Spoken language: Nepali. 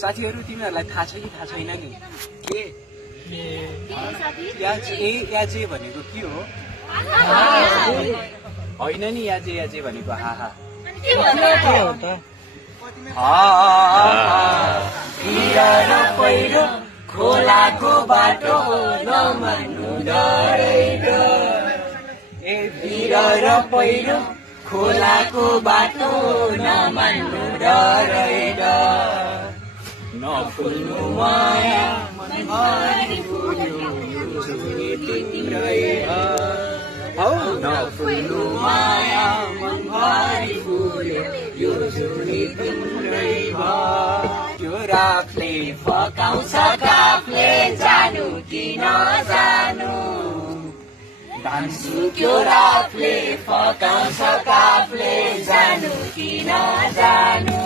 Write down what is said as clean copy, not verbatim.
साथीहरू तिमीहरूलाई थाहा छ कि थाहा छैन नि के याजे भनेको के हो होइन नि याजे भनेको हाहा के हो त बिर पहिरो खोलाको बाटो नमान्नु डरैलो ए बिर पहिरो खोलाको बाटो नमान्नु डरैलो नफुल्नु माया मनभरि फुल्यो यो जुनी तिम्रै हौ नफुल्नु माया मनभरि फुल्यो यो जुनी तिम्रै त्यो रातले फकाउँछ काफले जानु कि नजानु दान्छु त्यो रातले फकाउँछ काफले जानु कि नजानु